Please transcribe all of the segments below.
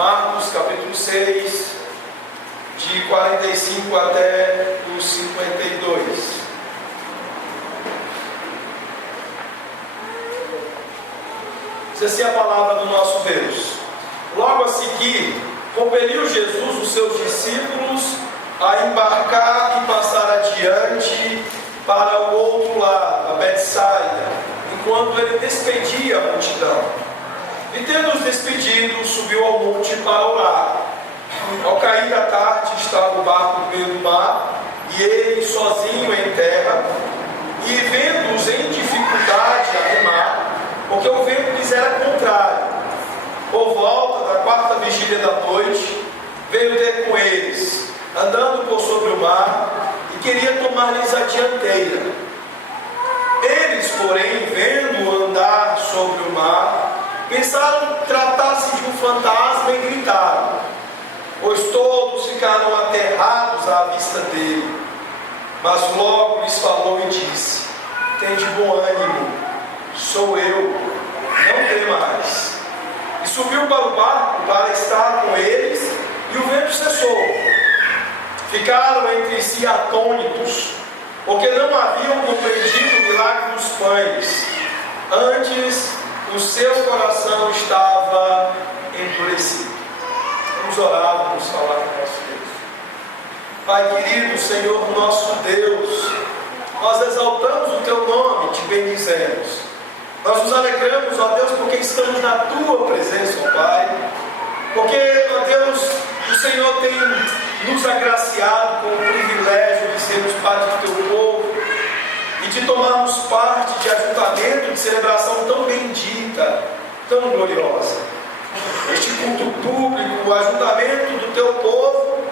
Marcos capítulo 6, de 45 até os 52. Diz assim a palavra do nosso Deus: logo a seguir, compeliu Jesus os seus discípulos a embarcar e passar adiante para o outro lado, a Betsaida, enquanto ele despedia a multidão. E tendo-os despedido, subiu ao monte para orar. Ao cair da tarde, estava o barco no meio do mar, e ele sozinho em terra, e vendo-os em dificuldade a remar, porque o vento lhes era contrário, por volta da quarta vigília da noite, veio ter com eles, andando por sobre o mar, e queria tomar-lhes a dianteira. Eles, porém, vendo-o andar sobre o mar, pensaram que tratasse de um fantasma e gritaram, pois todos ficaram aterrados à vista dele. Mas logo lhes falou e disse: tende bom ânimo, sou eu, não temais. E subiu para o barco para estar com eles, e o vento cessou. Ficaram entre si atônitos, porque não haviam compreendido o milagre dos pães. Antes, o seu coração estava endurecido. Vamos orar, vamos falar com o nosso Deus. Pai querido, Senhor nosso Deus, nós exaltamos o Teu nome, te bendizemos. Nós nos alegramos, ó Deus, porque estamos na Tua presença, ó Pai. Porque, ó Deus, o Senhor tem nos agraciado com o privilégio de sermos parte do Teu povo e de tomarmos parte de ajuntamento, de celebração tão bendita, tão gloriosa. Este culto público, o ajuntamento do Teu povo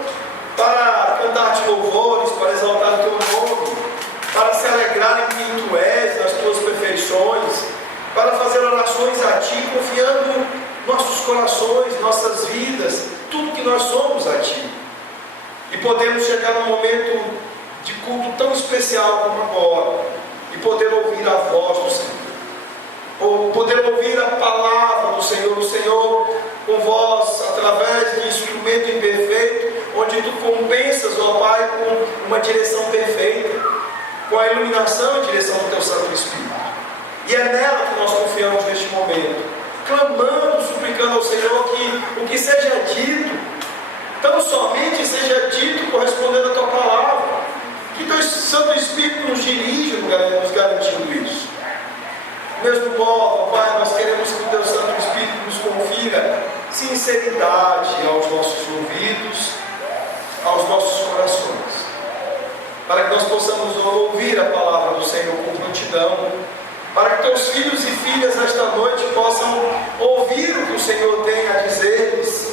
para cantar-te louvores, para exaltar o Teu nome, para se alegrar em quem Tu és, nas Tuas perfeições, para fazer orações a Ti, confiando nossos corações, nossas vidas, tudo que nós somos a Ti. E podemos chegar num momento de culto tão especial como agora, e poder ouvir a voz do Senhor, ou poder ouvir a palavra do Senhor, o Senhor com voz, através de instrumento imperfeito, onde Tu compensas, ó Pai, com uma direção perfeita, com a iluminação e direção do Teu Santo Espírito. E é nela que nós confiamos neste momento, clamando, suplicando ao Senhor que o que seja dito, tão somente seja dito correspondendo à Tua palavra, que Teu Santo Espírito nos dirija, nos garantindo isso. Do mesmo modo, Pai, nós queremos que o Teu Santo Espírito nos confira sinceridade aos nossos ouvidos, aos nossos corações, para que nós possamos ouvir a palavra do Senhor com prontidão, para que Teus filhos e filhas nesta noite possam ouvir o que o Senhor tem a dizer-lhes,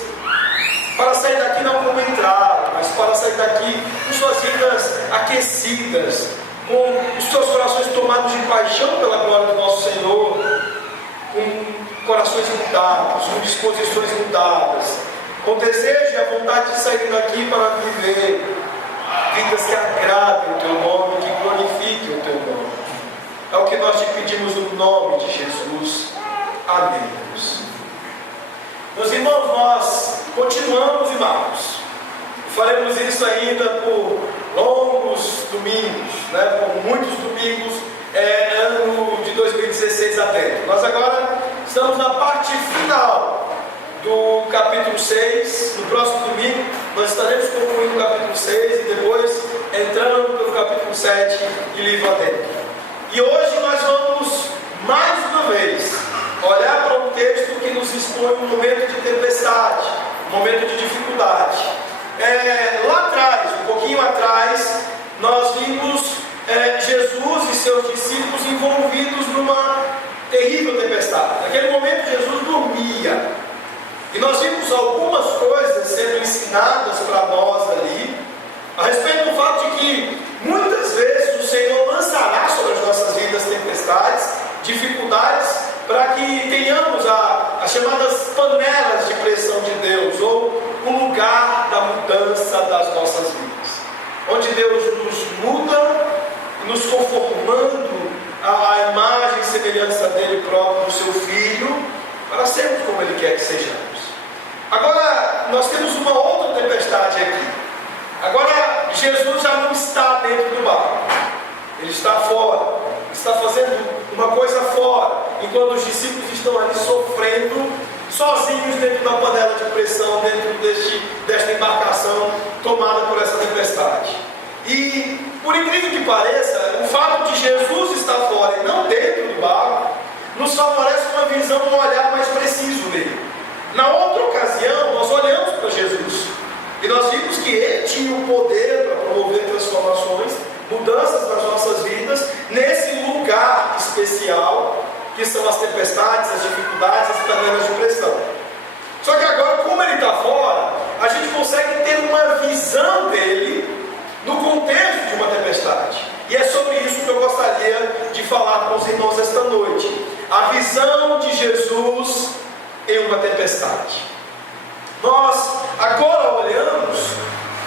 para sair daqui não como entraram, mas para sair daqui com suas vidas aquecidas, com os seus corações tomados de paixão pela glória do nosso Senhor, com corações mudados, com disposições mudadas, com desejo e a vontade de sair daqui para viver vidas que agradem o Teu nome, que glorifiquem o Teu nome. É o que nós te pedimos no nome de Jesus. Amém. Meus irmãos, nós continuamos em Marcos. Faremos isso ainda por longos domingos, por muitos domingos, ano de 2016 até. Nós agora estamos na parte final do capítulo 6. No próximo domingo nós estaremos concluindo o capítulo 6 e depois entrando pelo capítulo 7 e livro adentro. E hoje nós vamos, mais uma vez, olhar para um texto que nos expõe um momento de tempestade, um momento de dificuldade. Lá atrás, um pouquinho atrás, nós vimos Jesus e seus discípulos envolvidos numa terrível tempestade. Naquele momento Jesus dormia. E nós vimos algumas coisas sendo ensinadas para nós ali, a respeito do fato de que muitas vezes o Senhor lançará sobre as nossas vidas tempestades, dificuldades, para que tenhamos as chamadas panelas de pressão de Deus, ou o lugar da mudança das nossas vidas, onde Deus nos muda, nos conformando à imagem e semelhança dele próprio, do seu Filho, para sermos como Ele quer que sejamos. Agora, nós temos uma outra tempestade aqui. Agora, Jesus já não está dentro do barco. Ele está fora. Está fazendo uma coisa fora. Enquanto os discípulos estão ali sofrendo, sozinhos dentro da panela de pressão, dentro desta embarcação tomada por essa tempestade. E, por incrível que pareça, o fato de Jesus estar fora e não dentro do barco, nos favorece uma visão, um olhar mais preciso nele. Na outra ocasião, nós olhamos para Jesus e nós vimos que ele tinha o poder para promover transformações, mudanças nas nossas vidas, nesse lugar especial que são as tempestades, as dificuldades, as panelas de pressão. Só que agora, como ele está fora, a gente consegue ter uma visão dele no contexto de uma tempestade. E é sobre isso que eu gostaria de falar com os irmãos esta noite. A visão de Jesus em uma tempestade. Nós agora olhamos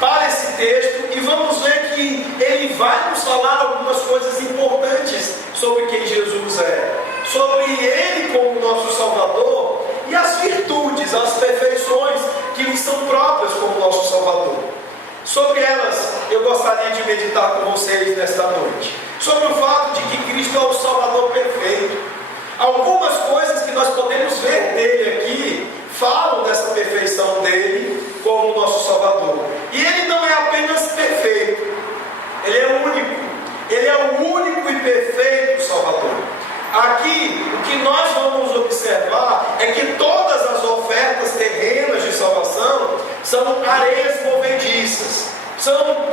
para esse texto e vamos ver que ele vai nos falar algumas coisas importantes sobre quem Jesus é, sobre ele como nosso Salvador e as virtudes, as perfeições que lhe são próprias como nosso Salvador. Sobre elas eu gostaria de meditar com vocês nesta noite. Sobre o fato de que Cristo é o Salvador perfeito. Algumas coisas que nós podemos ver dele aqui falam dessa perfeição dele como nosso Salvador. E ele não é apenas perfeito, ele é único. Ele é o único e perfeito Salvador. Aqui, o que nós vamos observar é que todas as ofertas terrenas de salvação são areias movediças, são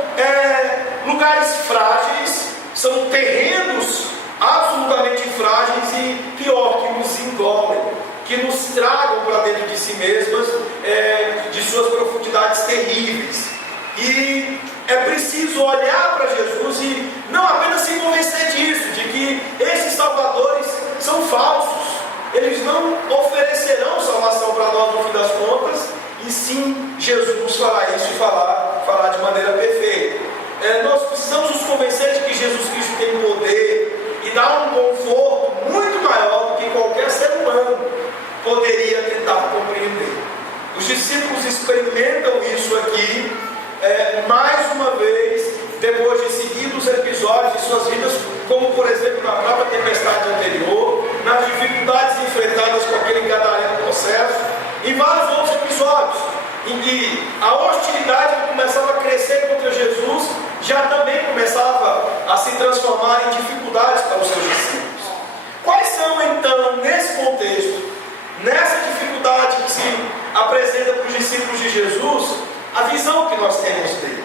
lugares frágeis, são terrenos absolutamente frágeis e pior, que nos engolem, que nos tragam para dentro de si mesmas, de suas profundidades terríveis. E é preciso olhar para Jesus e não apenas se convencer disso, de que esses salvadores são falsos, eles não oferecerão salvação para nós no fim das contas, e sim Jesus fará isso e falar de maneira perfeita. Nós precisamos nos convencer de que Jesus Cristo tem poder e dá um conforto muito maior do que qualquer ser humano poderia tentar compreender. Os discípulos experimentam isso aqui mais uma vez, depois de seguidos episódios de suas vidas, como por exemplo na própria tempestade anterior, nas dificuldades enfrentadas com aquele gadareno processo, e vários outros episódios em que a hostilidade começava a crescer contra Jesus, já também começava a se transformar em dificuldades para os seus discípulos. Quais são então, nesse contexto, nessa dificuldade que se apresenta para os discípulos de Jesus, a visão que nós temos dele?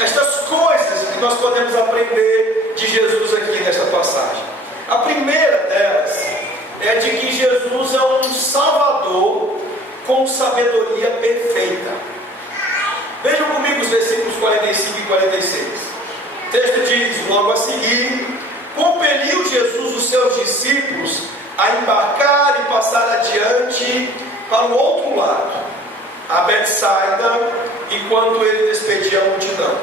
Estas coisas que nós podemos aprender de Jesus aqui nessa passagem. A primeira delas é de que Jesus é um Salvador com sabedoria perfeita. Vejam comigo os versículos 45 e 46. O texto diz, logo a seguir: compeliu Jesus os seus discípulos a embarcar e passar adiante para o outro lado, a Betsaida, enquanto ele despedia a multidão.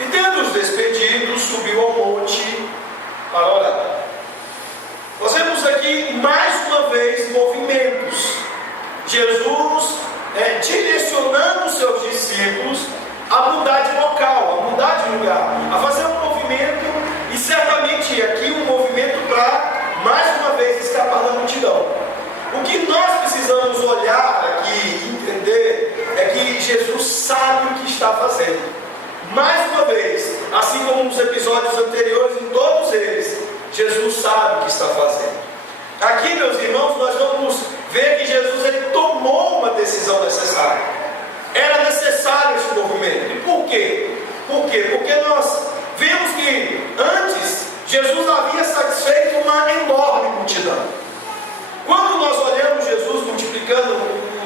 E tendo-os despedido, subiu ao monte para orar. Nós vemos aqui mais uma vez movimentos. Jesus direcionando os seus discípulos a mudar de local, a mudar de lugar, a fazer um movimento, e certamente aqui um movimento para mais uma vez escapar da multidão. O que nós precisamos olhar aqui e entender é que Jesus sabe o que está fazendo. Mais uma vez, assim como nos episódios anteriores, em todos eles, Jesus sabe o que está fazendo. Aqui, meus irmãos, nós vamos ver que Jesus ele tomou uma decisão necessária. Era necessário esse movimento. E por quê? Por quê? Porque nós vemos que antes Jesus havia satisfeito uma enorme multidão. Quando nós olhamos Jesus multiplicando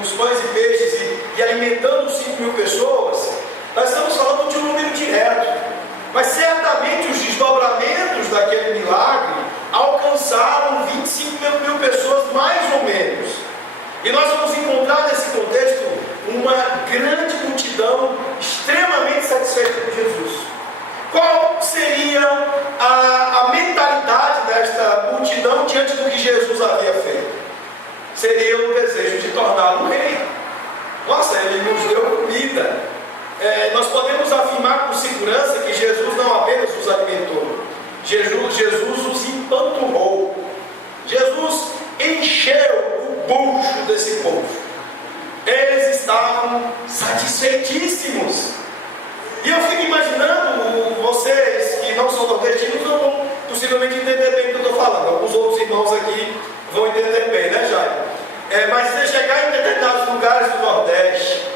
os pães e peixes e alimentando 5.000 pessoas, nós estamos falando de um número direto. Mas certamente os desdobramentos daquele milagre alcançaram 25.000 pessoas, mais ou menos. E nós vamos encontrar nesse contexto uma grande multidão extremamente satisfeita com Jesus. Qual seria a mentalidade desta multidão diante do que Jesus havia feito? seria o desejo de torná-lo rei. Nossa, ele nos deu comida. Nós podemos afirmar com segurança que Jesus não apenas os alimentou, Jesus os empanturrou. Jesus encheu o bucho desse povo. Eles estavam satisfeitíssimos. E eu fico imaginando, vocês que não são nordestinos não vão possivelmente entender bem o que eu estou falando. Alguns outros irmãos aqui vão entender bem, né, Jair? Mas você chegar em determinados lugares do Nordeste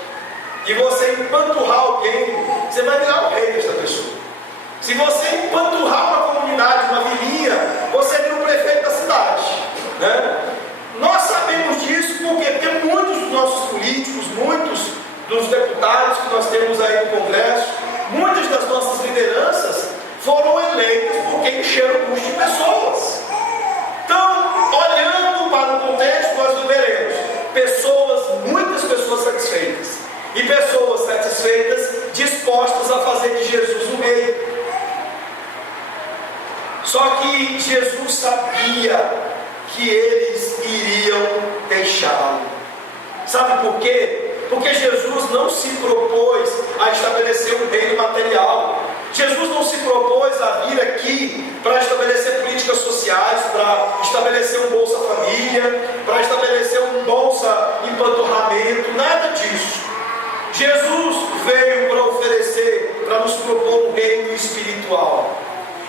e você empanturrar alguém, você vai virar o rei dessa pessoa. Se você empanturrar uma comunidade, uma vilinha, você vira o prefeito da cidade, né? Nós sabemos disso porque muitos dos nossos políticos, muitos dos deputados que nós temos aí no Congresso, muitas das nossas lideranças foram eleitas porque encheram o bucho de pessoas. Então, olhando para o contexto, nós veremos muitas pessoas satisfeitas, e pessoas satisfeitas dispostas a fazer de Jesus um rei. Só que Jesus sabia que eles iriam deixá-lo. Sabe por quê? Porque Jesus não se propôs a estabelecer um reino material. Jesus não se propôs a vir aqui para estabelecer políticas sociais, para estabelecer um Bolsa Família, para estabelecer um Bolsa Empanturramento, nada disso. Jesus veio para oferecer, para nos propor um reino espiritual.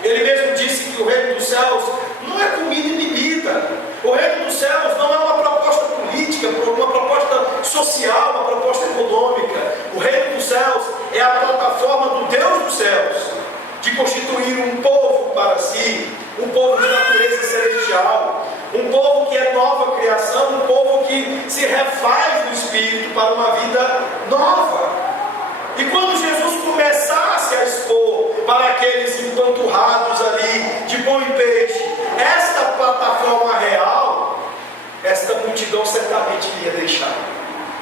Ele mesmo disse que o reino dos céus não é comida e bebida. O reino dos céus não é uma proposta política, uma proposta social, uma proposta econômica. O reino dos céus é a plataforma do Deus dos céus, de constituir um povo para si, um povo de natureza celestial, um povo que é nova criação, um povo que se refaz no Espírito para uma vida nova. E quando Jesus começasse a expor para aqueles empanturrados ali de pão e peixe esta plataforma real, esta multidão certamente iria deixar.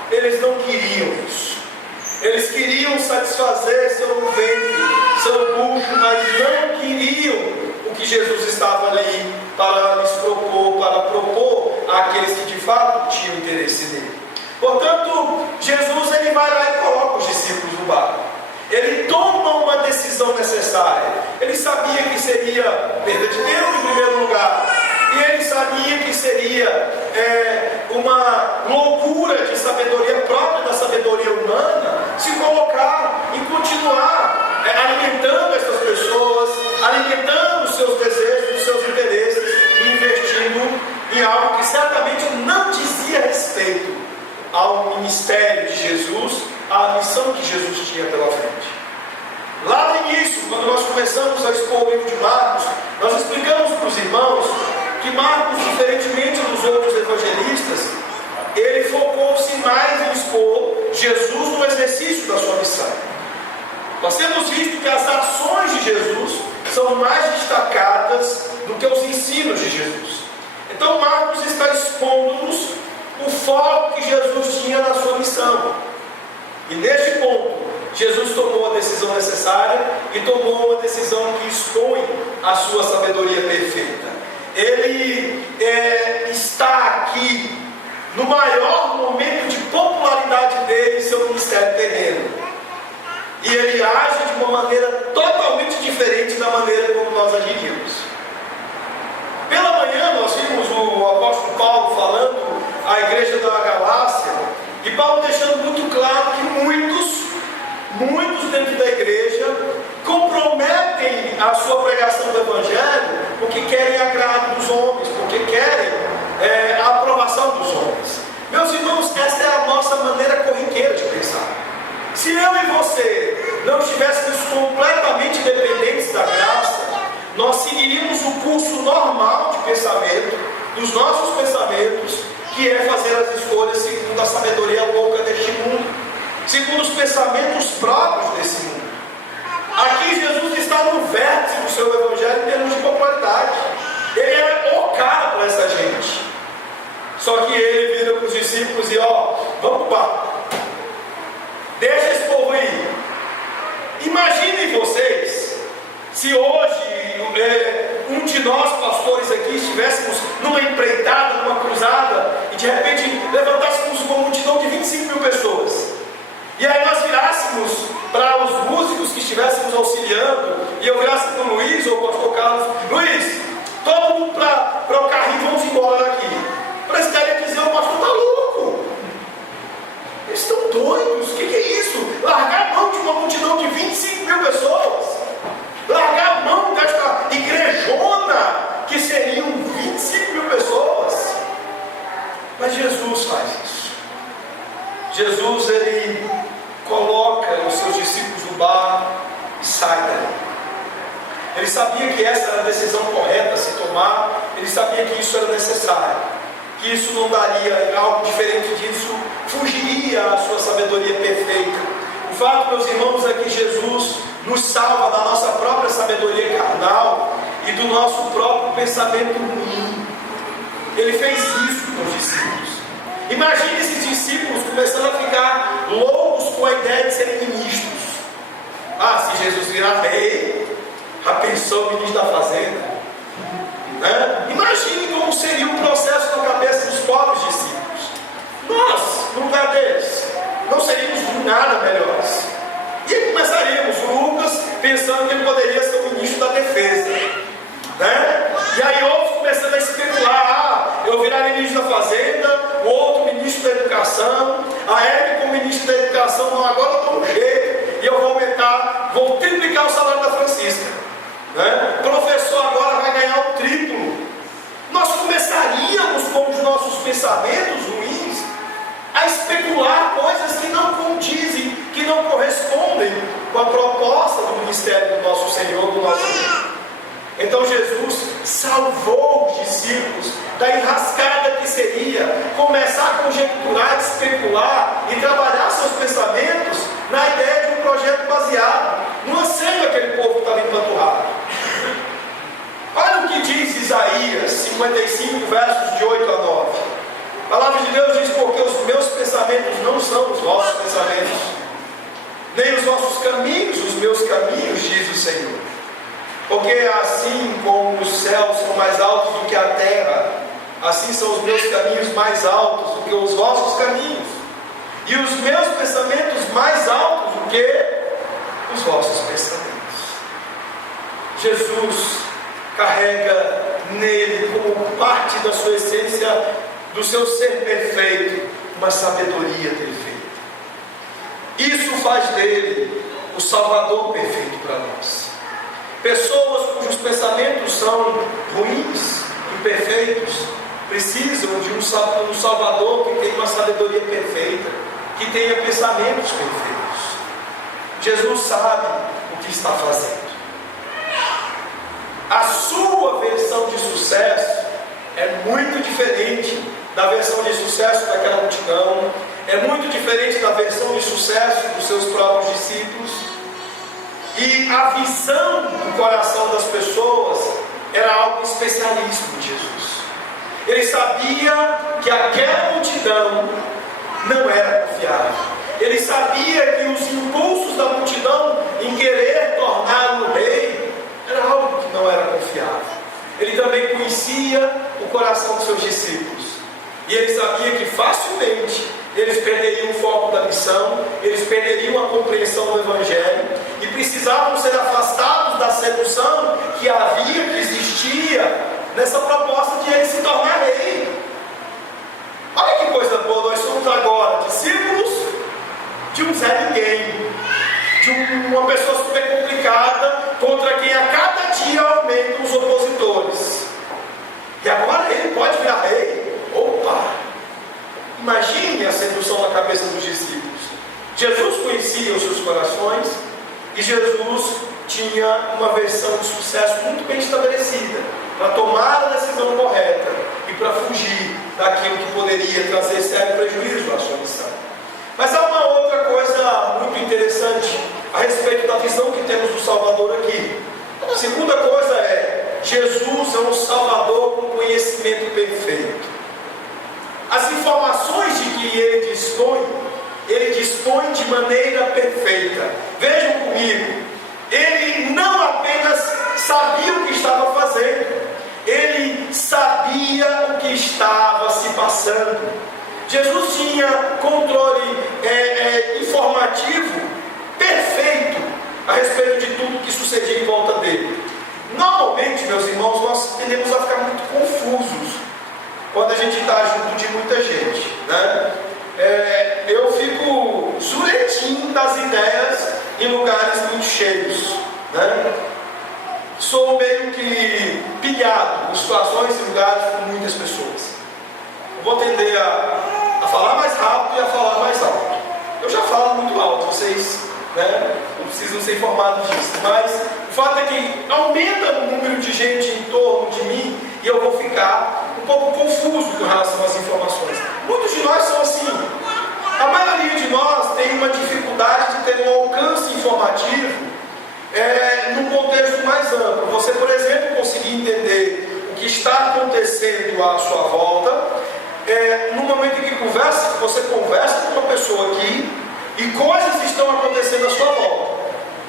Eles não queriam isso. Eles queriam satisfazer seu ventre, seu bucho, mas não queriam o que Jesus estava ali para lhes propor, para propor àqueles que de fato tinham interesse nele. Portanto, Jesus ele vai lá e coloca os discípulos no barco. Ele toma uma decisão necessária. Ele sabia que seria perda de tempo em primeiro lugar. E ele sabia que seria uma loucura de sabedoria própria da sabedoria humana se colocar e continuar alimentando essas pessoas, alimentando os seus desejos, os seus interesses e investindo em algo que certamente não dizia respeito ao ministério de Jesus, à missão que Jesus tinha pela frente. Lá no início, quando nós começamos a expor o livro de Marcos, nós explicamos para os irmãos que Marcos, diferentemente dos outros evangelistas, ele focou-se mais em expor Jesus no exercício da sua missão. Nós temos visto que as ações de Jesus são mais destacadas do que os ensinos de Jesus. Então Marcos está expondo-nos o foco que Jesus tinha na sua missão. E neste ponto, Jesus tomou a decisão necessária e tomou uma decisão que expõe a sua sabedoria perfeita. Ele está aqui no maior momento de popularidade dele em seu ministério terreno. E ele age de uma maneira totalmente diferente da maneira como nós agiríamos. Pela manhã nós vimos o apóstolo Paulo falando à igreja da Galácia, e Paulo deixando muito claro que muitos dentro da igreja comprometem a sua pregação do Evangelho porque querem agrado dos homens, porque querem a aprovação dos homens. Meus irmãos, essa é a nossa maneira corriqueira de pensar. Se eu e você não estivéssemos completamente dependentes da graça, nós seguiríamos o curso normal de pensamento, dos nossos pensamentos, que é fazer as escolhas segundo a sabedoria louca deste mundo, segundo os pensamentos próprios desse mundo. Aqui Jesus está no vértice do seu evangelho em termos de popularidade. Ele é o cara para essa gente. Só que ele vira para os discípulos e vamos para o barco. Deixa esse povo aí. Imaginem vocês se hoje um de nós pastores aqui estivéssemos numa empreitada, numa cruzada, e de repente 25 mil pessoas. E aí nós virássemos para os músicos que estivéssemos auxiliando, e eu virasse para o Luiz ou para o pastor Carlos: Luiz, todo mundo para o carrinho, vamos embora daqui. Para esse cara dizer: o pastor está louco. Eles estão doidos, o que é isso? Largar a mão de uma multidão de 25 mil pessoas, largar a mão desta igrejona que seriam 25 mil pessoas. Mas Jesus faz isso. Jesus, ele coloca os seus discípulos no barco e sai dali. Ele sabia que essa era a decisão correta a se tomar, ele sabia que isso era necessário, que isso não daria algo diferente disso, fugiria à sua sabedoria perfeita. O fato, meus irmãos, é que Jesus nos salva da nossa própria sabedoria carnal e do nosso próprio pensamento ruim. Ele fez isso com os discípulos. Imagine esses discípulos começando a ficar loucos com a ideia de serem ministros. Se Jesus virar rei, já pensou o ministro da fazenda? Imagine como seria o processo na cabeça dos pobres discípulos. Nós, no lugar deles, não seríamos nada melhores. E aí começaríamos, Lucas pensando que ele poderia ser o ministro da defesa, e aí outros começando a especular: eu viraria ministro da fazenda, o outro ministro da educação, a Hebe como ministro da educação: não, agora eu dou um jeito e eu vou triplicar o salário da Francisca, o professor agora vai ganhar o triplo. Nós começaríamos com os nossos pensamentos ruins a especular coisas que não condizem, que não correspondem com a proposta do ministério do nosso Senhor, do nosso Deus. Então Jesus salvou os discípulos da enrascada que seria começar a conjecturar, especular e trabalhar seus pensamentos na ideia de um projeto baseado no anseio daquele povo que estava empanturrado. Olha o que diz Isaías 55, versos de 8 a 9. A palavra de Deus diz: porque os meus pensamentos não são os vossos pensamentos, nem os vossos caminhos os meus caminhos, diz o Senhor. Porque assim como os céus são mais altos do que a terra, assim são os meus caminhos mais altos do que os vossos caminhos, e os meus pensamentos mais altos do que os vossos pensamentos. Jesus carrega nele, como parte da sua essência, do seu ser perfeito, uma sabedoria perfeita. Isso faz dele o Salvador perfeito para nós. Pessoas cujos pensamentos são ruins, imperfeitos, precisam de um Salvador que tenha uma sabedoria perfeita, que tenha pensamentos perfeitos. Jesus sabe o que está fazendo. A sua versão de sucesso é muito diferente da versão de sucesso daquela multidão, é muito diferente da versão de sucesso dos seus próprios discípulos. E a visão do coração das pessoas era algo especialíssimo de Jesus. Ele sabia que aquela multidão não era confiável. Ele sabia que os impulsos da multidão em querer torná-lo rei era algo que não era confiável. Ele também conhecia o coração dos seus discípulos. E ele sabia que facilmente eles perderiam o foco da missão, eles perderiam a compreensão do Evangelho e precisavam ser afastados da sedução que havia, que existia nessa proposta de ele se tornar rei. Olha que coisa boa, nós somos agora discípulos de um Zé Ninguém, de uma pessoa super complicada, contra quem a cada dia aumentam os opositores. E agora ele pode virar rei? Opa! Imagine a sedução na cabeça dos discípulos. Jesus conhecia os seus corações e Jesus tinha uma versão de sucesso muito bem estabelecida para tomar a decisão correta e para fugir daquilo que poderia trazer sério prejuízo à sua missão. Mas há uma outra coisa muito interessante a respeito da visão que temos do Salvador aqui. A segunda coisa é: Jesus é um Salvador com conhecimento perfeito. As informações de que ele dispõe de maneira perfeita. Vejam comigo, ele não apenas sabia o que estava fazendo, ele sabia o que estava se passando. Jesus tinha controle informativo perfeito a respeito de tudo que sucedia em volta dele. Normalmente, meus irmãos, nós tendemos a ficar muito confusos quando a gente está junto de muita gente, né? Eu fico zuretinho das ideias em lugares muito cheios, né? Sou meio que pilhado em situações e lugares com muitas pessoas. Eu vou tender a falar mais rápido e a falar mais alto. Eu já falo muito alto, vocês, né, não precisam ser informados disso, mas o fato é que aumenta o número de gente em torno de mim e eu vou ficar um pouco confuso com relação às informações. Muitos de nós são assim. A maioria de nós tem uma dificuldade de ter um alcance informativo num contexto mais amplo. Você, por exemplo, conseguir entender o que está acontecendo à sua volta, no momento em que você conversa com uma pessoa aqui e coisas estão acontecendo à sua volta,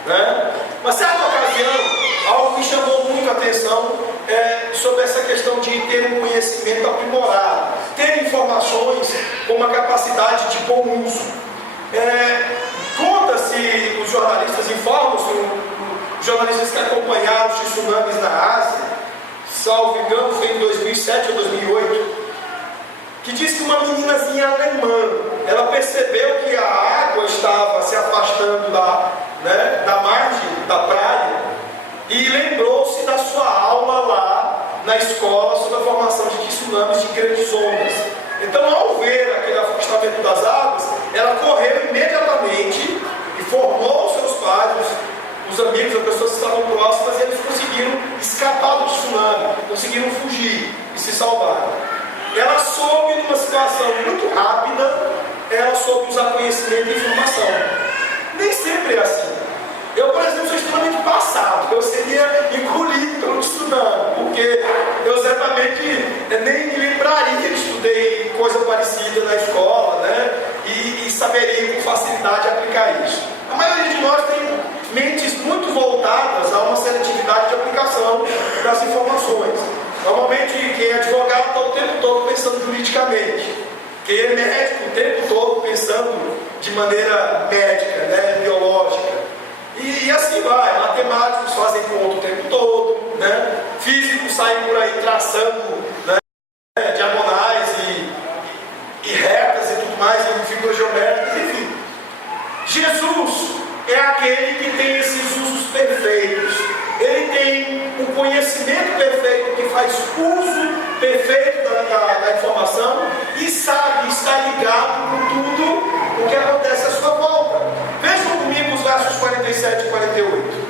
né? Uma certa ocasião, algo me chamou muito a atenção sobre essa questão de ter um conhecimento aprimorado, ter informações com uma capacidade de bom uso. Conta-se, os jornalistas informam, os jornalistas que acompanharam os tsunamis na Ásia, salvo engano, foi em 2007 ou 2008, que diz que uma meninazinha alemã, ela percebeu que a água estava se afastando da margem da praia e lembrou-se da sua aula lá na escola sobre a formação de tsunamis de grandes ondas. Então, ao ver aquele afastamento das águas, ela correu imediatamente, informou os seus pais, os amigos, as pessoas que estavam próximas, e eles conseguiram escapar do tsunami, conseguiram fugir e se salvar. Ela soube, numa situação muito rápida, ela soube usar conhecimento e informação. Nem sempre é assim. Eu, por exemplo, sou extremamente passado. Eu seria engolido pelo tsunami, porque eu certamente nem me lembraria que estudei coisa parecida na escola, né? E saberia com facilidade aplicar isso. A maioria de nós tem mentes muito voltadas a uma seletividade de aplicação das informações. Normalmente, quem é advogado está o tempo todo pensando juridicamente. Quem é médico, o tempo todo pensando de maneira médica, né, biológica. E assim vai. Matemáticos fazem conta o tempo todo, né? Físicos saem por aí traçando, né, diagonais e retas e tudo mais, e figuras geométricas, enfim. Jesus é aquele que tem esses usos perfeitos. Ele tem o conhecimento perfeito, que faz uso perfeito da informação e sabe estar ligado com tudo o que acontece à sua volta. Vejam comigo os versos 47 e 48.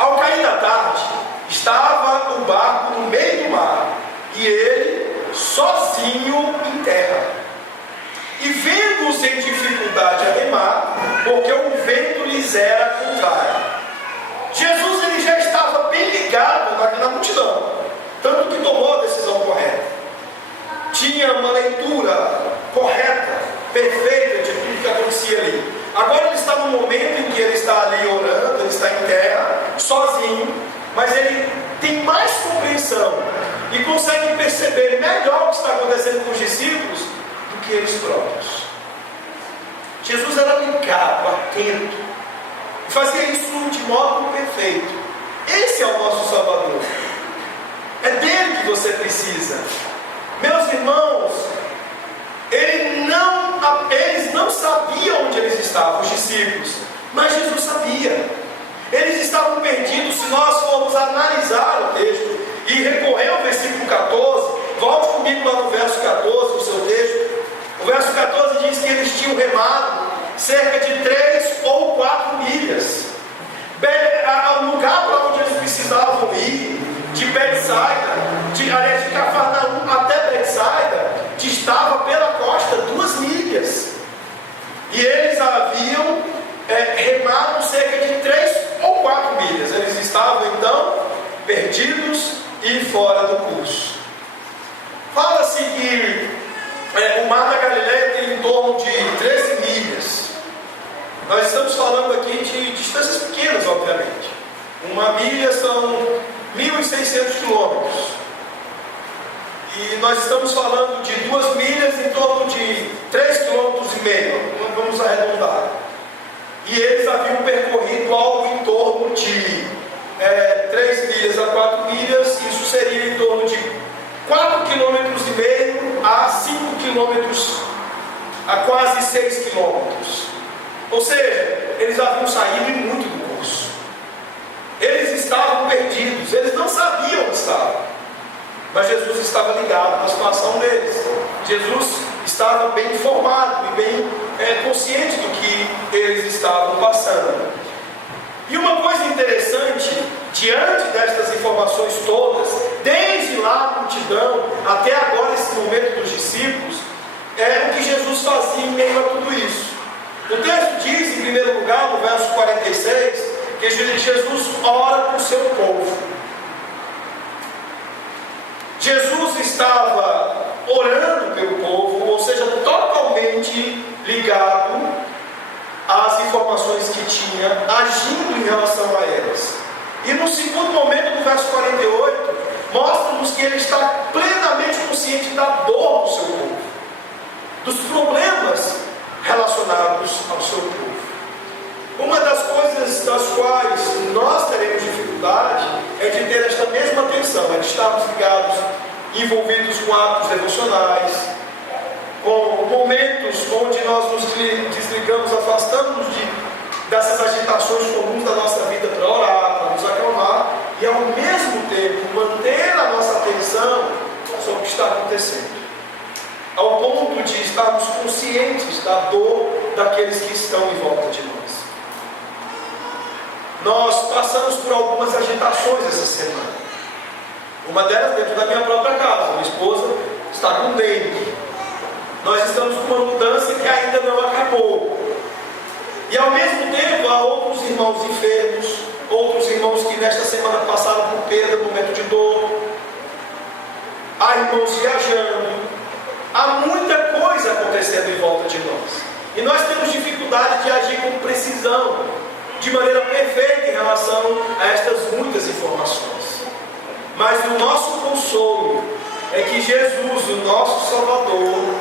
Ao cair da tarde, estava o barco no meio do mar e ele sozinho em terra. E vendo-os em dificuldade a remar, porque o vento lhes era contrário. Jesus ele já estava bem ligado na multidão, tanto que tomou a decisão correta. Tinha uma leitura correta, perfeita de tudo que acontecia ali. Agora ele está no momento em que ele está ali orando, ele está em terra, sozinho, mas ele tem mais compreensão e consegue perceber melhor o que está acontecendo com os discípulos do que eles próprios. Jesus era ligado, atento, e fazia isso de modo perfeito. Esse é o nosso Salvador. É dele que você precisa. Meus irmãos, eles não sabiam onde eles estavam, os discípulos, mas Jesus sabia. Eles estavam perdidos. Se nós formos analisar o texto e recorrer ao versículo 14, volte comigo lá no verso 14 do seu texto. O verso 14 diz que eles tinham remado cerca de 3 ou 4 milhas. O lugar para onde eles precisavam ir, de Betsaida, de Cafarnaum até Betsaida, estava pela costa 2 milhas. E eles haviam remado cerca de 3 ou 4 milhas. Eles estavam então perdidos e fora do curso. Fala-se que o mar da Galileia tem em torno de 13 milhas. Nós estamos falando aqui de distâncias pequenas, obviamente. 1 milha são 1.600 quilômetros. E nós estamos falando de 2 milhas em torno de 3,5 km, vamos arredondar. E eles haviam percorrido algo em torno de 3 milhas a 4 milhas, isso seria em torno de 4,5 km a 5 km, a quase 6 km. Ou seja, eles haviam saído muito do curso. Eles estavam perdidos, eles não sabiam onde estavam. Mas Jesus estava ligado na situação deles. Jesus estava bem informado e bem consciente do que eles estavam passando. E uma coisa interessante, diante destas informações todas, desde lá a multidão até agora esse momento dos discípulos, é o que Jesus fazia em meio a tudo isso. O texto diz, em primeiro lugar, no verso 46, que Jesus ora para o seu povo. Jesus estava orando pelo povo, ou seja, totalmente ligado às informações que tinha, agindo em relação a elas. E no segundo momento, no verso 48, mostra-nos que ele está plenamente consciente da dor do seu povo, dos problemas relacionados ao seu povo. Uma das coisas das quais nós teremos dificuldade é de ter esta mesma atenção, é de estarmos ligados, envolvidos com atos devocionais, com momentos onde nós nos desligamos, afastamos dessas agitações comuns da nossa vida para orar, para nos acalmar e ao mesmo tempo manter a nossa atenção sobre o que está acontecendo, ao ponto de estarmos conscientes da dor daqueles que estão em volta de nós. Nós passamos por algumas agitações essa semana. Uma delas dentro da minha própria casa. Minha esposa está com dengue. Nós estamos com uma mudança que ainda não acabou. E ao mesmo tempo há outros irmãos enfermos, outros irmãos que nesta semana passaram por perda, momento de dor. Há irmãos viajando. Há muita coisa acontecendo em volta de nós. E nós temos dificuldade de agir com precisão, de maneira perfeita em relação a estas muitas informações. Mas o nosso consolo é que Jesus, o nosso Salvador,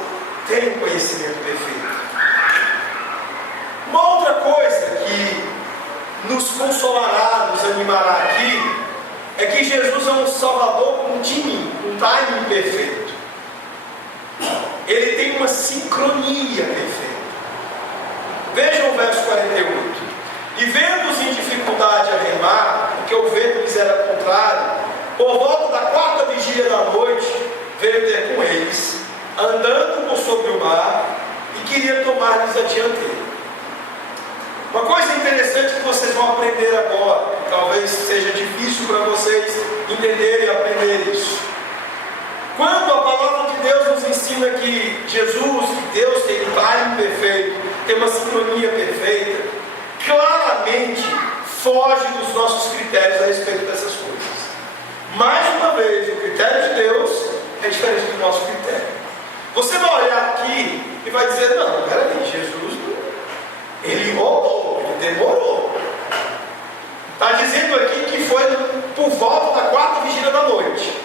tem um conhecimento perfeito. Uma outra coisa que nos consolará, nos animará aqui, é que Jesus é um Salvador com um timing perfeito. Ele tem uma sincronia perfeita. Vejam o verso 48. E vendo-os em dificuldade a remar, porque o vento lhes era contrário, por volta da 4ª vigília da noite, veio ter com eles, andando por sobre o mar, e queria tomar-lhes a dianteira. Uma coisa interessante que vocês vão aprender agora, talvez seja difícil para vocês entenderem e aprender isso. Quando a palavra de Deus nos ensina que Jesus, que Deus tem um timing perfeito, tem uma sincronia perfeita, claramente foge dos nossos critérios a respeito dessas coisas. Mais uma vez, o critério de Deus é diferente do nosso critério. Você vai olhar aqui e vai dizer, não, peraí, Jesus, ele enrolou, ele demorou. Está dizendo aqui que foi por volta da 4ª vigília da noite.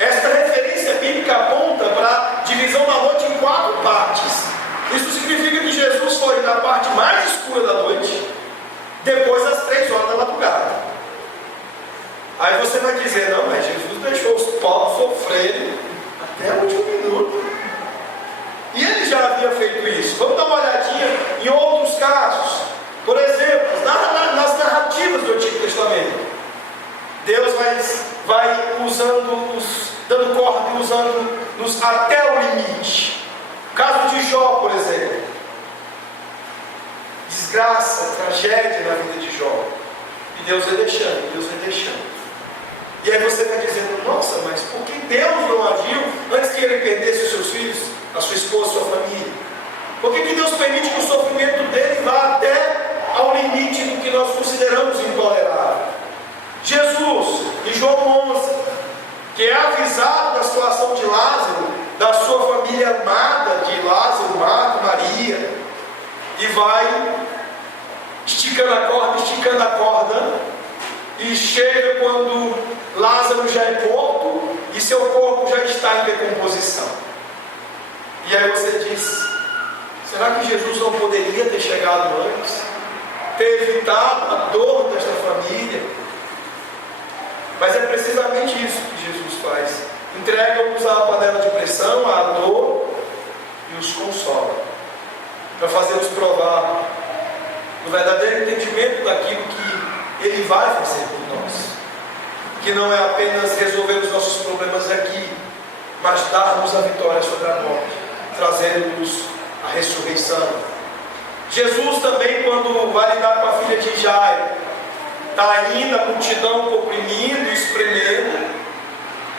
Esta referência bíblica aponta para a divisão da noite em 4 partes. Isso significa que Jesus foi na parte mais escura da noite, depois das 3 horas da madrugada. Aí você vai dizer, não, mas Jesus deixou os povos sofrerem até o último minuto. E ele já havia feito isso. Vamos dar uma olhadinha em outros casos. Por exemplo, nas narrativas do Antigo Testamento. Deus vai dando corda e usando-nos até o limite. O caso de Jó, por exemplo. Desgraça, tragédia na vida de Jó. E Deus vai deixando. E aí você vai dizendo, nossa, mas por que Deus não agiu antes que ele perdesse os seus filhos, a sua esposa, a sua família? Por que Deus permite que o sofrimento dele vá até ao limite do que nós consideramos intolerável? Jesus, em João 11, que é avisado da situação de Lázaro, da sua família amada de Lázaro, Marta, Maria, e vai esticando a corda, e chega quando Lázaro já é morto, e seu corpo já está em decomposição. E aí você diz: será que Jesus não poderia ter chegado antes? Ter evitado a dor desta família? Mas é precisamente isso que Jesus faz. Entrega-os à panela de pressão, à dor, e os consola, para fazê-los provar o verdadeiro entendimento daquilo que Ele vai fazer por nós, que não é apenas resolver os nossos problemas aqui, mas dar-nos a vitória sobre a morte, trazendo-nos a ressurreição. Jesus também, quando vai lidar com a filha de Jairo, está ainda a multidão oprimindo e espremendo,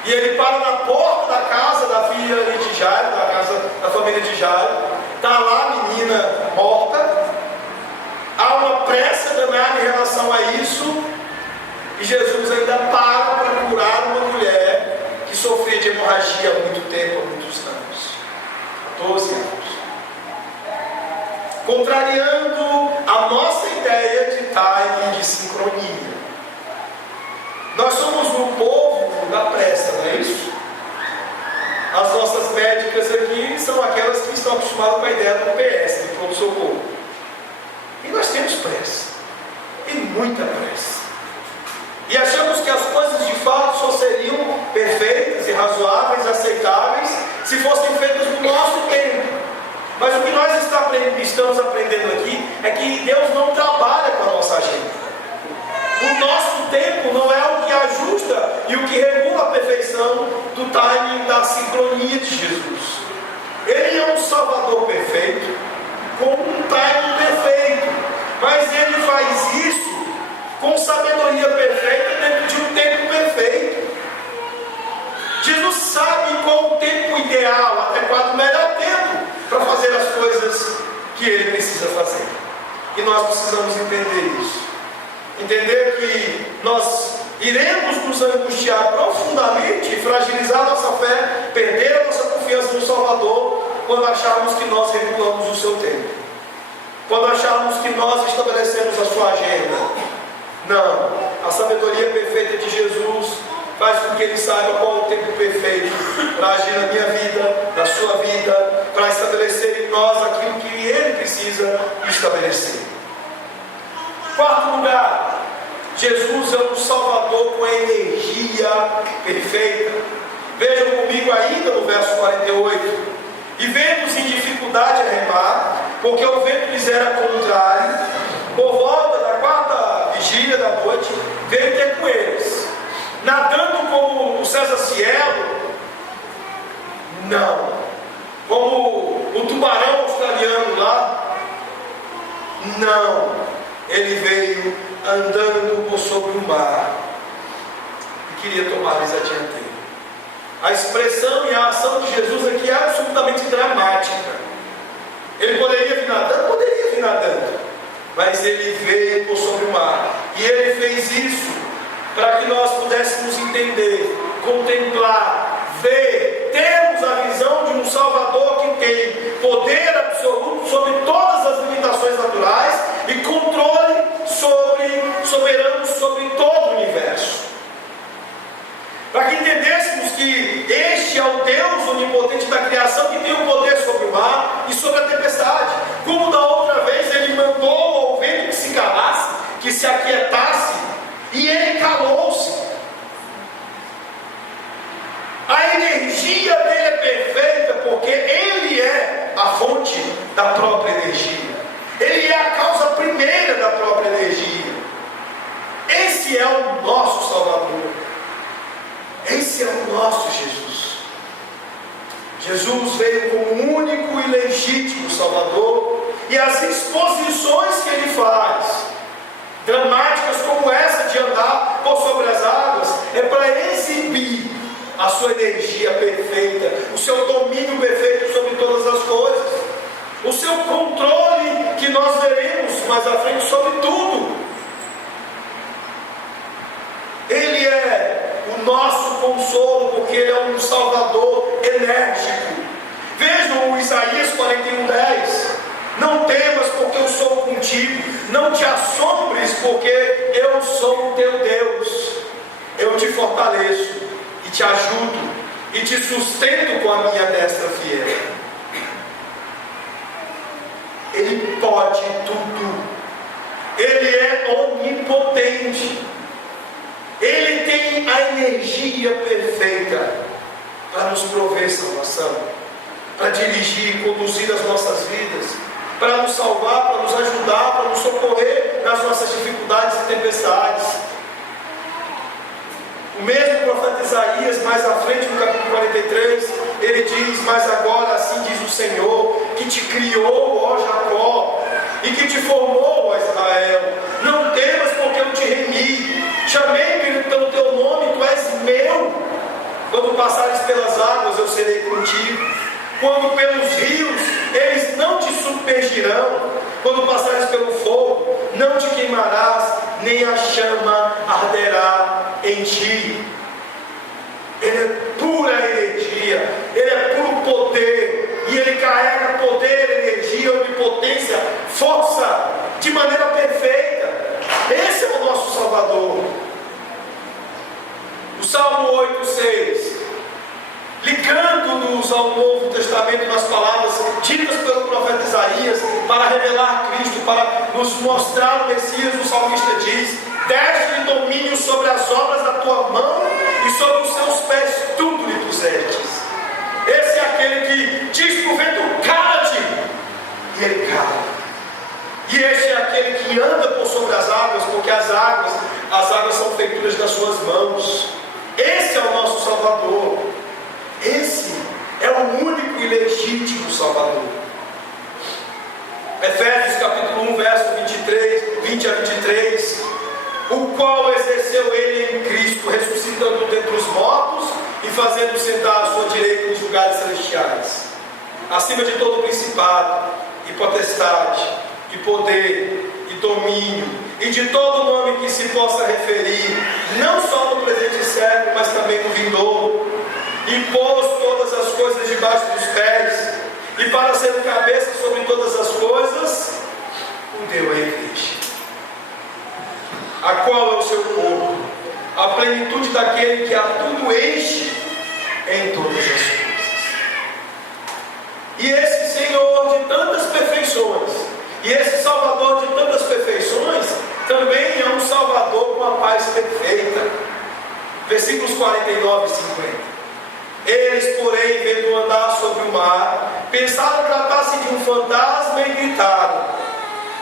e ele para na porta da casa da filha de Jairo, da casa da família de Jairo. Está lá a menina morta, há uma pressa danada em relação a isso, e Jesus ainda para curar uma mulher que sofria de hemorragia há muito tempo, há muitos anos, há 12 anos, contrariando a nossa ideia de timing, de sincronia. Nós somos o povo da pressa, não é isso? As nossas médicas aqui são aquelas que estão acostumadas com a ideia do PS, de pronto-socorro. E nós temos pressa, e muita pressa. E achamos que as coisas de fato só seriam perfeitas e razoáveis, aceitáveis, se fossem feitas no nosso tempo. Mas o que nós estamos aprendendo aqui é que Deus não trabalha com a nossa agenda. O nosso tempo não é o que ajusta e o que regula a perfeição do timing, da sincronia de Jesus. Ele é um Salvador perfeito, com um timing perfeito, mas Ele faz isso com sabedoria perfeita dentro de um tempo perfeito. Jesus sabe qual o tempo ideal, adequado, o melhor tempo para fazer as coisas que Ele precisa fazer. E nós precisamos entender isso. Entender que nós iremos nos angustiar profundamente, fragilizar nossa fé, perder a nossa confiança no Salvador, quando acharmos que nós regulamos o seu tempo, quando acharmos que nós estabelecemos a sua agenda. Não, a sabedoria perfeita de Jesus faz com que Ele saiba qual é o tempo perfeito para agir na minha vida, na sua vida, para estabelecer em nós aquilo que Ele precisa estabelecer. Quarto lugar, Jesus é um Salvador com energia perfeita. Vejam comigo ainda no verso 48. E vendo-os em dificuldade a remar, porque o vento lhes era contrário, por volta da quarta vigília da noite, veio ter com eles. Nadando como o César Cielo? Não. Como o tubarão australiano lá? Não. Ele veio andando por sobre o mar e queria tomar-lhes a dianteira. A expressão e a ação de Jesus aqui é absolutamente dramática. Ele poderia vir nadando? Poderia vir nadando, mas ele veio por sobre o mar, e ele fez isso para que nós pudéssemos entender, contemplar, ver, termos a visão de um Salvador que tem poder absoluto sobre todas as limitações naturais e controle soberano sobre todo o universo. Para que entendêssemos que este é o Deus onipotente da criação, que tem o poder sobre o mar e sobre a tempestade. Como da outra vez Ele mandou ao vento que se calasse, que se aquietasse, e ele calou-se. A energia dele é perfeita porque Ele é a fonte da própria energia. Ele é a causa primeira da própria energia. Esse é o nosso Salvador. Esse é o nosso Jesus. Jesus veio como o único e legítimo Salvador, e as exposições que Ele faz, dramáticas como essa de andar por sobre as águas, é para exibir a sua energia perfeita, o seu domínio perfeito sobre todas as coisas, o seu controle que nós veremos mais à frente sobre tudo. Ele é o nosso consolo, porque Ele é um Salvador enérgico. Vejam o Isaías 41:10. Não temas, porque eu sou contigo. Não te assombres, porque eu sou o teu Deus. Eu te fortaleço e te ajudo. e te sustento com a minha destra fiel. Ele pode tudo. Ele é onipotente. Ele tem a energia perfeita para nos prover salvação, para dirigir e conduzir as nossas vidas, para nos salvar, para nos ajudar, para nos socorrer nas nossas dificuldades e tempestades. O mesmo profeta Isaías, mais à frente no capítulo 43, ele diz: mas agora assim diz o Senhor, que te criou, ó Jacó, e que te formou, ó Israel, não temas, porque eu te remi, chamei pelo teu nome, tu és meu. Quando passares pelas águas, eu serei contigo. Quando pelos rios, eles não te submergirão. Quando passares pelo fogo, não te queimarás, nem a chama arderá em ti. Ele é pura energia, ele é puro poder, e ele carrega poder, energia, onipotência, força, de maneira perfeita. Esse é o nosso Salvador. O Salmo 8,6, ligando-nos ao Novo Testamento nas palavras ditas pelo profeta Isaías, para revelar Cristo, para nos mostrar o Messias, o salmista diz: deste-lhe domínio sobre as obras da tua mão, e sobre os seus pés tudo lhe pusestes. Esse é aquele que diz para o vento: cala-te, e ele cala. E este é aquele que anda por sobre as águas, porque as águas são feituras das suas mãos. Esse é o nosso Salvador. Esse é o único e legítimo Salvador. Efésios capítulo 1, verso 20 a 23, o qual exerceu ele em Cristo, ressuscitando dentre os mortos e fazendo sentar à sua direita nos lugares celestiais, acima de todo principado e potestade, e poder, e domínio, e de todo nome que se possa referir, não só no presente século, mas também no vindouro, e pôs todas as coisas debaixo dos pés, e para ser o cabeça sobre todas as coisas, o deu à igreja, a qual é o seu corpo, a plenitude daquele que a tudo enche em todas as coisas. E esse Senhor de tantas perfeições, e esse Salvador de tantas perfeições, também é um Salvador com a paz perfeita. Versículos 49 e 50. Eles, porém, vendo andar sobre o mar, pensaram tratar-se de um fantasma e gritaram,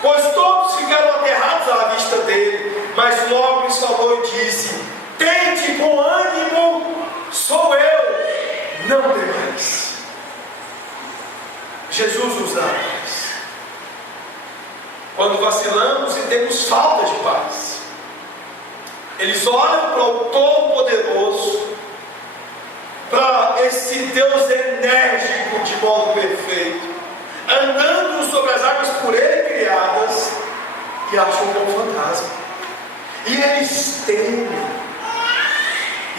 pois todos ficaram aterrados à vista dele. Mas logo lhes falou e disse: tende bom ânimo, sou eu, não temais. Jesus nos dá paz. Quando vacilamos e temos falta de paz, eles olham para o Todo-Poderoso, para esse Deus enérgico de modo perfeito, andando sobre as águas por ele criadas, e acham que é um fantasma. E eles temem,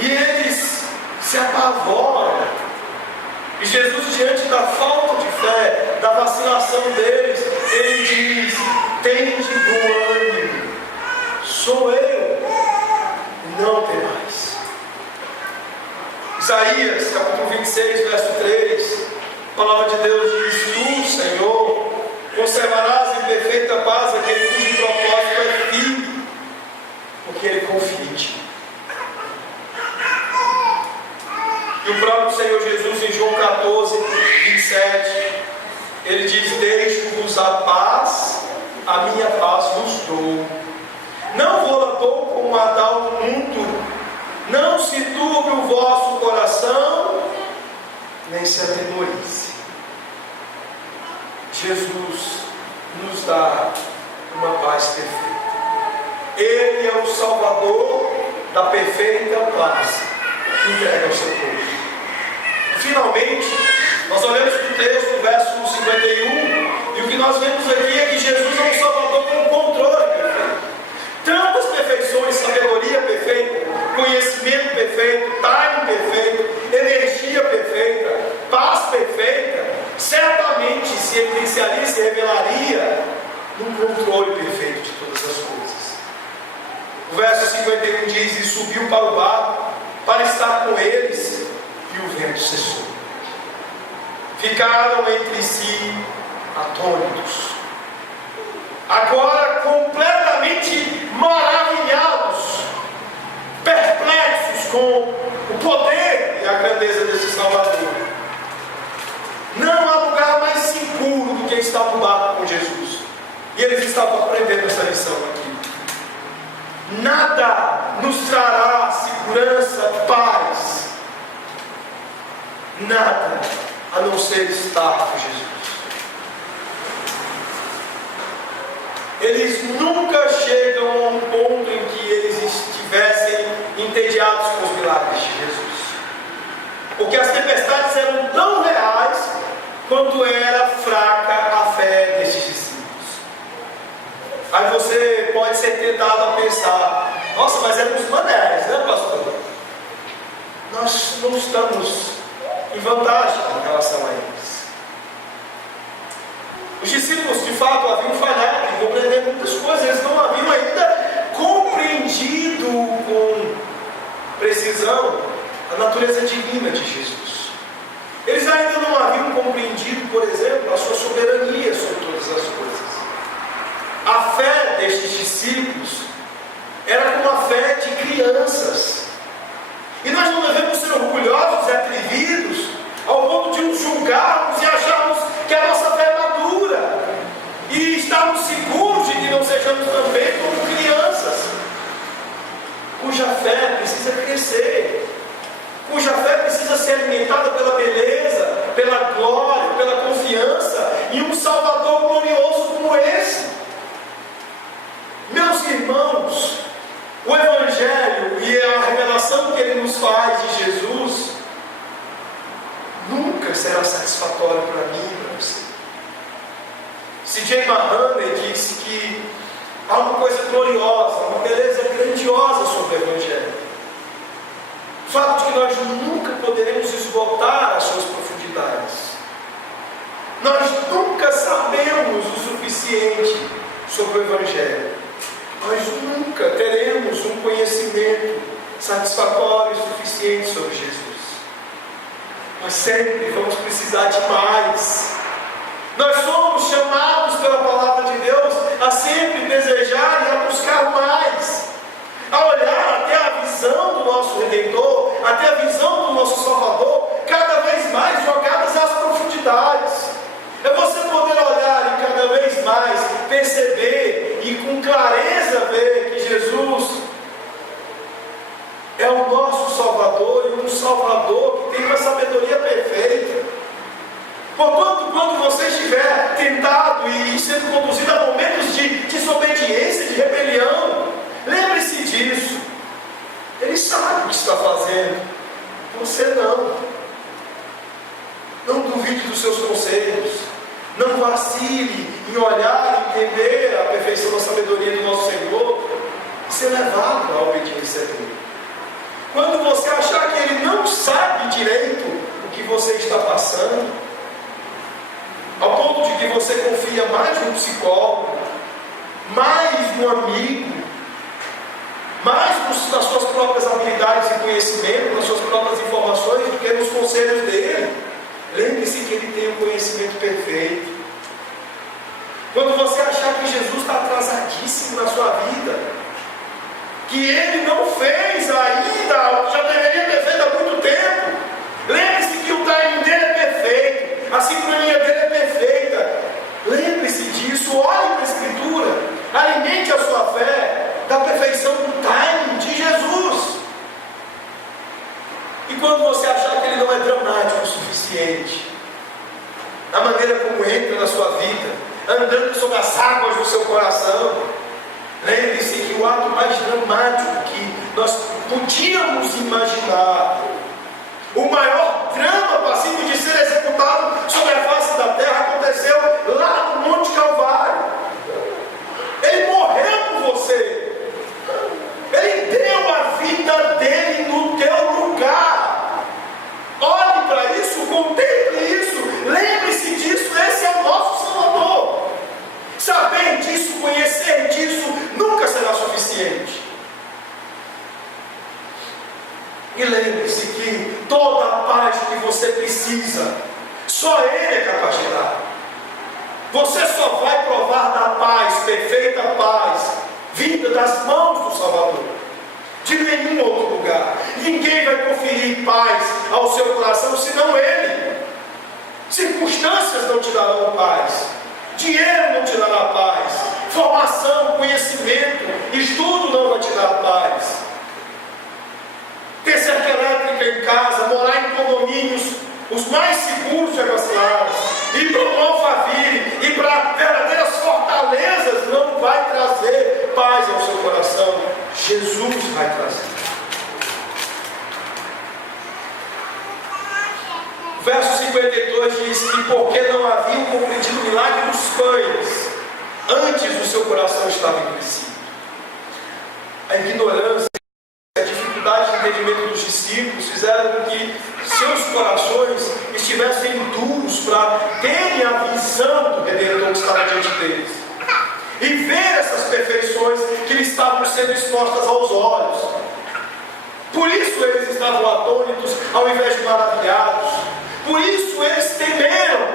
e eles se apavoram. E Jesus, diante da falta de fé, da vacilação deles, ele diz: tende bom ânimo, sou eu, não temais. Isaías capítulo 26, verso 3, a palavra de Deus diz: tu, Senhor, conservarás em perfeita paz aquele cujo propósito é firme, porque ele confia em ti. E o próprio Senhor Jesus, em João 14, 27, ele diz: deixo-vos a paz, a minha paz vos dou. Não vou lá dou como a dá o mundo. Não se turbe o vosso coração, nem se atemorize. Jesus nos dá uma paz perfeita. Ele é o Salvador da perfeita paz que entrega ao seu povo. Finalmente, nós olhamos para o texto, verso 51, e o que nós vemos aqui é que Jesus é um Salvador com controle perfeito. Tantas perfeições, sabedoria perfeita, conhecimento perfeito, timing perfeito, energia perfeita, paz perfeita, certamente se evidenciaria, se revelaria num controle perfeito de todas as coisas. O verso 51 diz: e subiu para o barco para estar com eles, e o vento cessou. Ficaram entre si atônitos, agora completamente maravilhados, perplexos com o poder e a grandeza desse Salvador. Não há lugar mais seguro do que estar no barco com Jesus. E eles estavam aprendendo essa lição aqui. Nada nos trará segurança, paz. Nada a não ser estar com Jesus. Eles nunca chegam a um ponto em que eles estivessem entediados com os milagres de Jesus. Porque as tempestades eram tão reais quanto era fraca a fé destes discípulos. Aí você pode ser tentado a pensar: nossa, mas éramos maneiros, né, pastor? Nós não estamos em vantagem em relação a eles. Os discípulos de fato haviam falhado em compreender muitas coisas. Eles não haviam ainda compreendido com precisão a natureza divina de Jesus. Eles ainda não haviam compreendido, por exemplo, a sua soberania sobre todas as coisas. A fé destes discípulos era como a fé de crianças. E nós não devemos ser orgulhosos e atrevidos ao ponto de nos julgarmos e acharmos que a nossa fé é madura e estarmos seguros de que não sejamos também como crianças, cuja fé precisa crescer, cuja fé precisa ser alimentada pela beleza, pela glória, pela confiança em um Salvador glorioso como esse. Meus irmãos, o Evangelho e a revelação que ele nos faz de Jesus nunca será satisfatório para mim e para você. C.J. Mahaney disse que há uma coisa gloriosa, uma beleza grandiosa sobre o Evangelho. O fato de que nós nunca poderemos esgotar as suas profundidades. Nós nunca sabemos o suficiente sobre o Evangelho. Nós nunca teremos um conhecimento satisfatório e suficiente sobre Jesus. Nós sempre vamos precisar de mais. Nós somos chamados pela palavra de Deus a sempre desejar e a buscar mais, a olhar até a visão do nosso Redentor, até a visão do nosso Salvador, cada vez mais jogadas às profundidades. É você poder olhar e cada vez mais perceber e com clareza ver que Jesus é o nosso Salvador e um Salvador que tem uma sabedoria perfeita. Portanto, quando você estiver tentado e sendo conduzido a momentos de desobediência, de rebelião, lembre-se disso. Ele sabe o que está fazendo, você não. Não duvide dos seus conselhos. Não vacile em olhar e entender a perfeição da sabedoria do nosso Senhor e ser levado à obediência dele. Quando você achar que ele não sabe direito o que você está passando, ao ponto de que você confia mais no psicólogo, mais no amigo, mais nas suas próprias habilidades e conhecimento, nas suas próprias informações, do que nos conselhos dele, lembre-se que ele tem o conhecimento perfeito. Quando você achar que Jesus está atrasadíssimo na sua vida, que ele não fez ainda, já deveria ter feito há muito tempo, lembre-se que o timing dele é perfeito, a sincronia dele é perfeita. Lembre-se disso, olhe para a Escritura, alimente a sua fé da perfeição do timing de Jesus. E quando você achar que ele não é dramático o suficiente, na maneira como entra na sua vida, andando sobre as águas do seu coração, lembre-se que o ato mais dramático que nós podíamos imaginar, o maior drama passível de ser executado sobre a face da terra, aconteceu lá no Monte Calvário. Ele morreu por você. Ele deu a vida dele no teu lugar. Olhe para isso, contemple isso, lembre-se disso. Esse é o nosso Salvador. Saber disso, conhecer disso, nunca será suficiente. E lembre-se que toda a paz que você precisa. Só Ele é capaz de dar. Você só vai provar da paz, perfeita paz, vinda das mãos do Salvador, de nenhum outro lugar. Ninguém vai conferir paz ao seu coração senão Ele. Circunstâncias não te darão paz, dinheiro não te dará paz, formação, conhecimento, estudo não vai te dar paz. Ter cerca elétrica em casa, morar em condomínios os mais seguros de Aguascalientes, ir para o Alphaville, ir para verdadeiras fortalezas, não vai trazer paz ao seu coração. Jesus vai trazer. Verso 52 diz que porque não haviam compreendido o milagre dos pães, antes o seu coração estava endurecido. A ignorância, a dificuldade de entendimento dos discípulos fizeram com que seus corações estivessem duros para terem a visão do Redentor que estava diante deles e ver essas perfeições que lhes estavam sendo expostas aos olhos. Por isso eles estavam atônitos ao invés de maravilhados. Por isso eles temeram,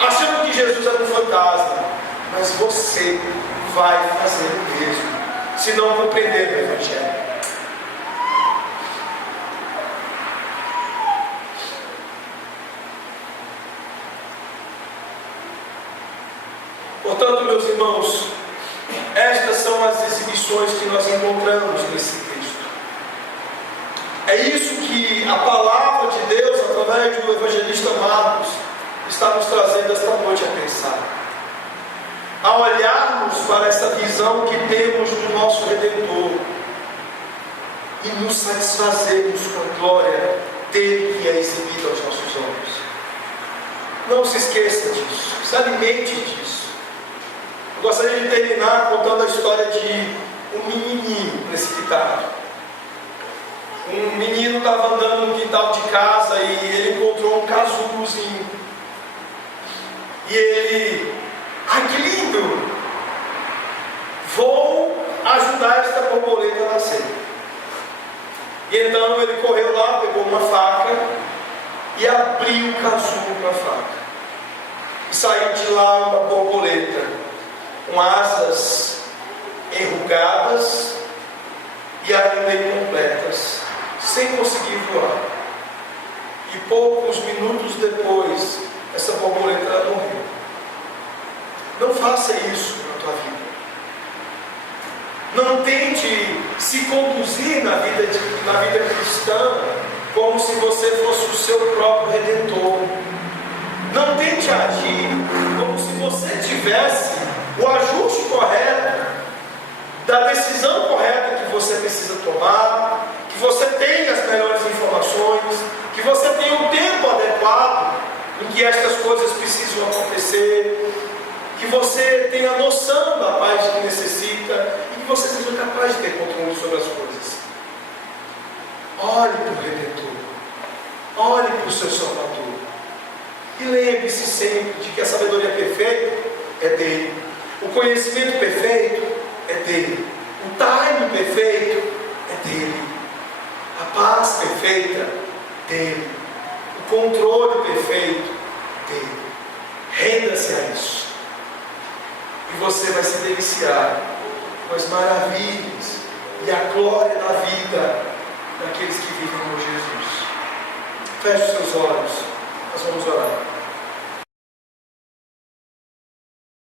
achando que Jesus era um fantasma. Mas você vai fazer o mesmo, se não compreender o Evangelho. Portanto, meus irmãos, estas são as exibições que nós encontramos nesse texto. É isso que a palavra de Deus, através do evangelista Marcos, está nos trazendo esta noite a pensar. Ao olharmos para essa visão que temos do nosso Redentor e nos satisfazermos com a glória dele que é exibida aos nossos olhos. Não se esqueça disso, se alimente disso. Eu gostaria de terminar contando a história de um menininho precipitado. Um menino estava andando no quintal de casa e ele encontrou um casulozinho. E ele, ai que lindo! Vou ajudar esta borboleta a nascer. E então ele correu lá, pegou uma faca e abriu o casulo com a faca. E saiu de lá uma borboleta com asas enrugadas e ainda incompletas, sem conseguir voar. E poucos minutos depois, essa borboleta morreu. Não faça isso na tua vida. Não tente se conduzir na vida cristã como se você fosse o seu próprio Redentor. Não tente agir como se você tivesse o ajuste correto da decisão correta que você precisa tomar, que você tenha as melhores informações, que você tenha o tempo adequado em que estas coisas precisam acontecer, que você tenha noção da paz que necessita e que você seja capaz de ter controle sobre as coisas. Olhe para o Redentor, olhe para o seu Salvador e lembre-se sempre de que a sabedoria perfeita é dele. O conhecimento perfeito é dele. O time perfeito é dele. A paz perfeita dele. O controle perfeito dele. Renda-se a isso. E você vai se deliciar com as maravilhas e a glória da vida daqueles que vivem com Jesus. Feche os seus olhos. Nós vamos orar.